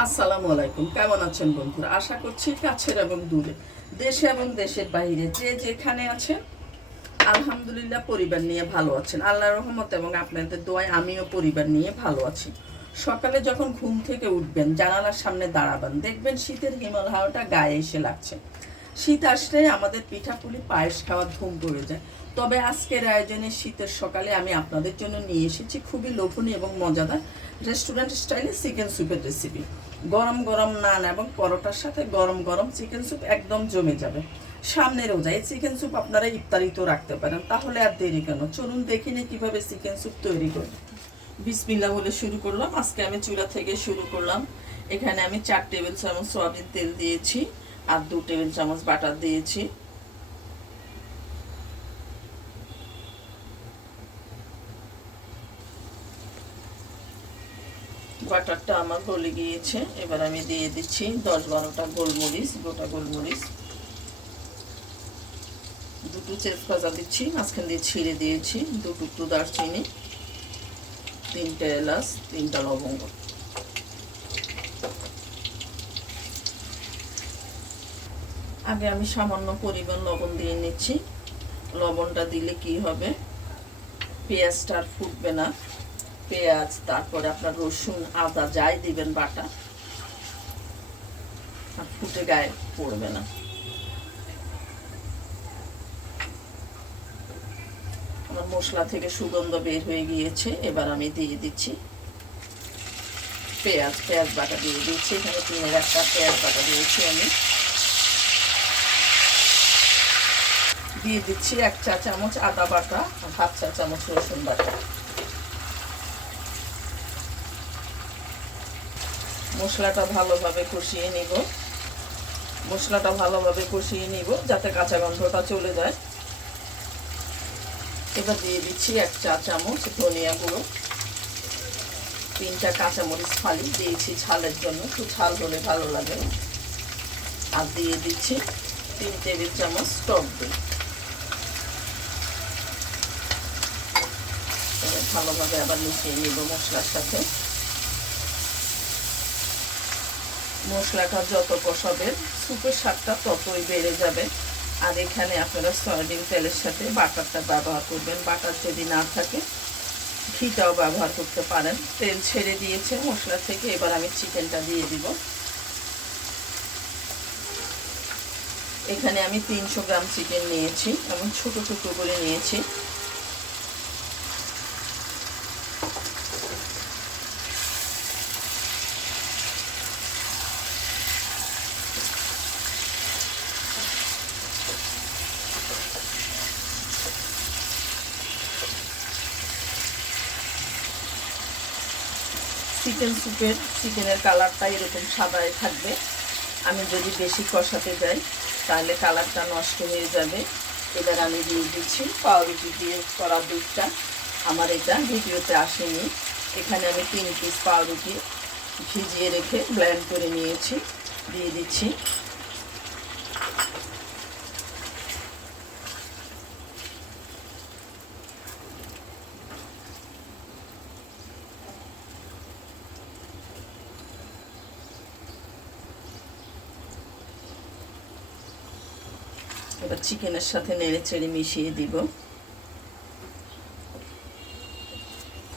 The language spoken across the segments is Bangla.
আসসালামু আলাইকুম। কেমন আছেন বন্ধুরা? আশা করছি কাছের এবং দূরে, দেশে এবং দেশের বাইরে যে যেখানে আছেন আলহামদুলিল্লাহ পরিবার নিয়ে ভালো আছেন। আল্লাহর রহমত এবং আপনাদের দোয়ায় আমিও পরিবার নিয়ে ভালো আছি। সকালে যখন ঘুম থেকে উঠবেন, জানালার সামনে দাঁড়াবেন, দেখবেন শীতের হিমাল হাওয়াটা গায়ে এসে লাগছে। শীত আসলে আমাদের পিঠাপুলি পায়েস খাওয়ার ধুম পড়ে যায়। তবে আজকের আয়োজনে শীতের সকালে আমি আপনাদের জন্য নিয়ে এসেছি খুবই লোভনীয় এবং মজাদার রেস্টুরেন্ট স্টাইলে চিকেন স্যুপের রেসিপি। গরম গরম নান এবং পরোটার সাথে গরম গরম চিকেন স্যুপ একদম জমে যাবে। সামনে রোজা, এই চিকেন স্যুপ আপনারা ইফতারিতেও রাখতে পারেন। তাহলে আর দেরি কেন, চলুন দেখি না কীভাবে চিকেন স্যুপ তৈরি করি। বিসমিল্লাহ বলে শুরু করলাম। আজকে আমি চুলা থেকে শুরু করলাম। এখানে আমি 4 টেবিল চামচ সয়াবিন তেল দিয়েছি আর 2 টেবিল চামচ বাটার দিয়েছি। বাটারটা আমার গলে গিয়েছে। এবার আমি দিয়ে দিচ্ছি 10-12টা গোলমরিচ, গোটা গোলমরিচ। 2 তেজপাতা দিচ্ছি, মাঝখান দিয়ে ছিঁড়ে দিয়েছি। 2 টুকরো দারচিনি, 3টে এলাচ, 3টা লবঙ্গ। আগে আমি সামান্য পরিমাণ লবণ দিয়ে নিচ্ছি। লবণটা দিলে কি হবে, পেঁয়াজটা আর ফুটবে না। পেঁয়াজ, তারপরে আপনার রসুন, আদা যাই দিবেন বাটা, আর ফুটে গায়ে পড়বে না। আমার মশলা থেকে সুগন্ধ বের হয়ে গিয়েছে। এবার আমি দিয়ে দিচ্ছি পেঁয়াজ বাটা দিয়ে দিচ্ছি। এখানে 3-এর 1টা পেঁয়াজ বাটা দিয়েছি। আমি দিয়ে দিচ্ছি 1 চা চামচ আদা বাটা আর 1/2 চা চামচ রসুন বাটা। মশলাটা ভালোভাবে কষিয়ে নিব যাতে কাঁচা গন্ধটা চলে যায়। এবার দিয়ে দিচ্ছি 1 চা চামচ ধনিয়া গুঁড়ো, 3টা কাঁচামরিচ ফালি দিয়েছি ঝালের জন্য, একটু ঝাল হলে ভালো লাগে। আর দিয়ে দিচ্ছি 3 টেবিল চামচ টক দই। ভালোভাবে আবার মিশিয়ে নিব মশলার সাথে। মশলাটা যত কষাবেন স্যুপের স্বাদটা ততই বেড়ে যাবে। আর এখানে আপনারা সয়াবিন তেলের সাথে বাটারটা ব্যবহার করবেন। বাটার যদি না থাকে ঘিটাও ব্যবহার করতে পারেন। তেল ছেড়ে দিয়েছে মশলা থেকে। এবার আমি চিকেনটা দিয়ে দিব। এখানে আমি 300 গ্রাম চিকেন নিয়েছি এবং ছোট টুকরো করে নিয়েছি। চিকেনের কালারটা এরকম সাদাই থাকবে। আমি যদি বেশি কষাতে যাই তাহলে কালারটা নষ্ট হয়ে যাবে। এবার আমি দিয়ে দিচ্ছি পাউরুটি দিয়ে করা দুধটা। আমার এটা ভিডিওতে আসেনি। এখানে আমি 3 পিস পাউরুটি ভিজিয়ে রেখে ব্লেন্ড করে নিয়েছি, দিয়ে দিচ্ছি। এবার চিকেনের সাথে নেড়ে চেড়ে মিশিয়ে দিব।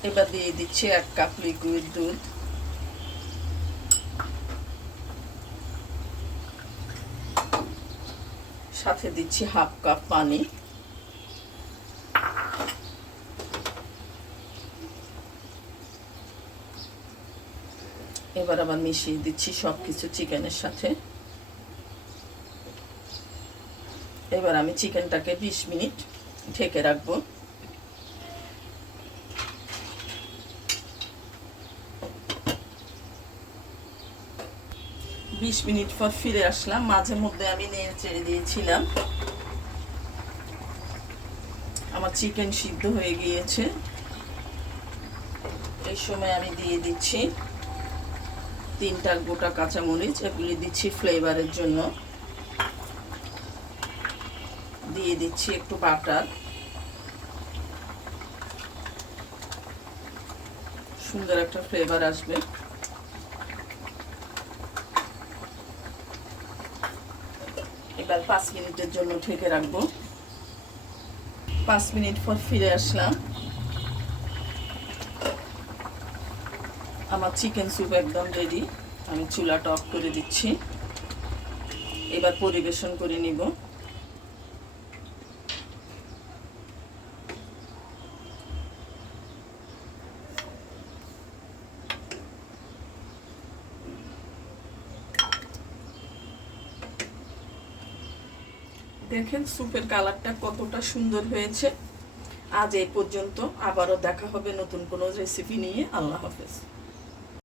এবার দিয়ে দিচ্ছি 1 কাপ লিকুইড দুধ, সাথে দিচ্ছি 1/2 কাপ পানি। এবার আবার মিশিয়ে দিচ্ছি সব কিছু চিকেনের সাথে। এবার আমি চিকেনটাকে 20 মিনিট ঢেকে রাখবো। 20 মিনিট পর ফিরে আসলাম। মাঝে মধ্যে আমি নেড়ে চেড়ে দিয়েছিলাম। আমার চিকেন সিদ্ধ হয়ে গিয়েছে। এই সময় আমি দিয়ে দিচ্ছি 3টা গোটা কাঁচামরিচ, এগুলি দিচ্ছি ফ্লেভারের জন্য। দিয়ে দিচ্ছি একটু বাটার, সুন্দর একটা ফ্লেভার আসবে। এবার 5 মিনিটের জন্য ঢেকে রাখবো। 5 মিনিট পর ফিরে আসলাম। আমার চিকেন স্যুপ একদম রেডি। আমি চুলাটা অফ করে দিচ্ছি। এবার পরিবেশন করে নিব। দেখেন স্যুপের কালারটা কতটা সুন্দর হয়েছে। আজ এই পর্যন্ত, আবারও দেখা হবে নতুন কোনো রেসিপি নিয়ে। আল্লাহ হাফেজ।